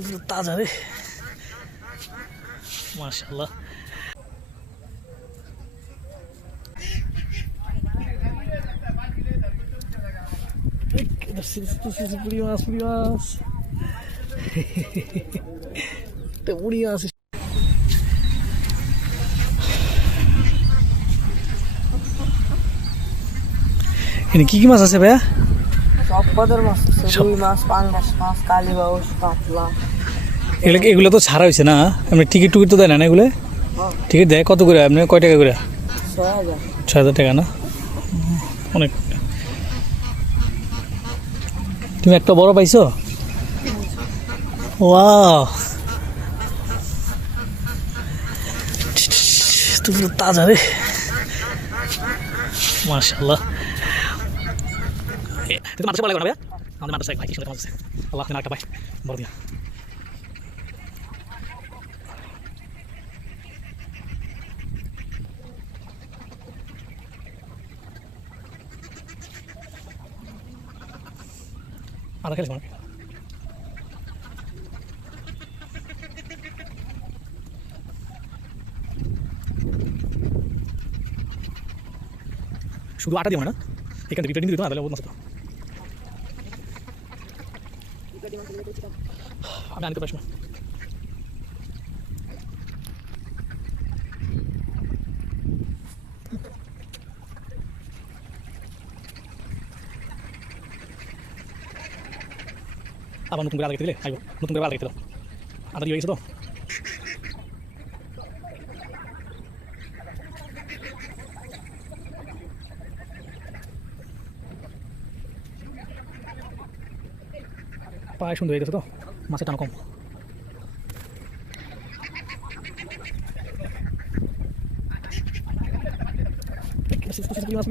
তো পুরো তাজা রে। মাশাল্লাহ পুরি মাছ পুরি মাছ পুরি মাছ এখানে কি কি মাছ আছে ভাইয়া? সব পদের মাছ আছে রুই মাছ পাঙ্গাস মাছ কালীবাউস কাতলা এগুলো এগুলো তো ছাড়া হয়েছে না? আপনি টিকিট টুকিট তো দেয় না এগুলো? টিকিট দেয় কত করে? আপনি কয় টাকা করে? ছয় হাজার টাকা না? অনেক। তুমি একটা বড় পাইছো? ওয়াও। তো তাজা রে। তুমি ভাইয়া? আমাদের ভাই আল্লাহ, তুমি একটা বড় দিয়া। আদা খেলে মানে শুধু আটা দিও না এখান থেকে রিটার্নিং দিত না তাহলে বহুত মাছ হতো। আমি আনতে পারছি না আবার নতুন করে আদা কেটে দিলে আইব নতুন করে আদা কেটে দাও আদা দিয়ে গেছে তো পায়ে সুন্দর হয়ে গেছে তো মাছের টানা কম পুরি মাছ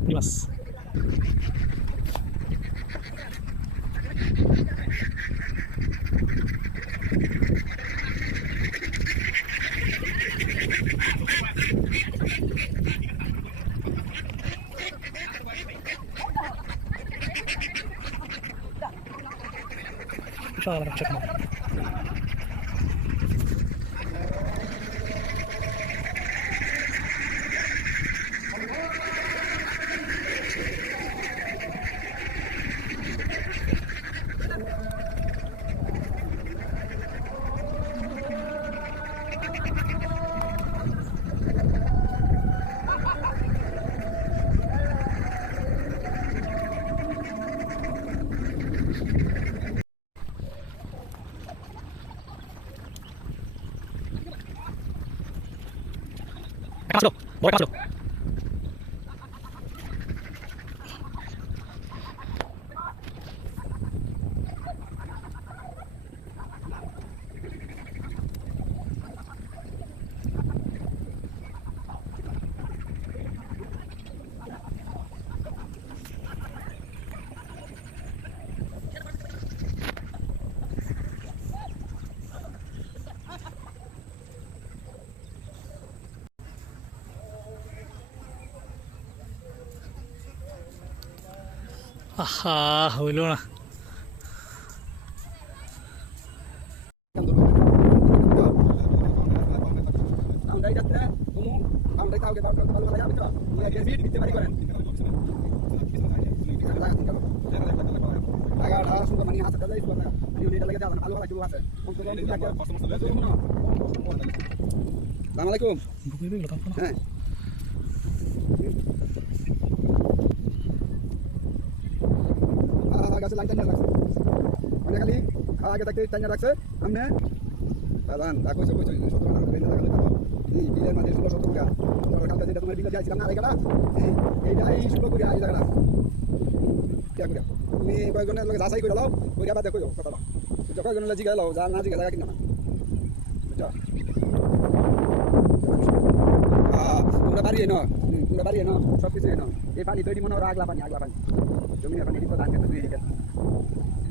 পুরি মাছ তো ان شاء الله راح اشوفكم Cao xương. আহা হইল না আমরাই যাত্রা মানে খালি আগে থাকতে টাইনা রাখছে আমনে দাদান রাখো সব কইছো সত্তর টাকা টাকা দিতে এই বিলের মাঝে ষোলো সত্তর টাকা তোমার কালকে যেটা তোমার বিলে যাইছিলাম না আড়াই এই এইটা এই ষোলো করে আই টাকা তুমি কয়েকজনের লোক যাচাই করে দাও কইরা বাদে কইও কথা কয়েকজনের জিগা লাও, যা না জিগা লাগা কিনা। বুঝছ? তোমরা বাড়ি এনো তোমরা বাড়ি এনো সব কিছু এনো এই পানি তৈরি মনে হয় আগলা পানি আগলা পানি। জমিনের পানি দিতে ধান খেতে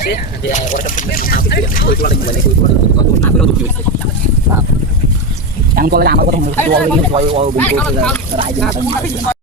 কাটিয়া যেমন ওটা আমি চিন্তা তুই এত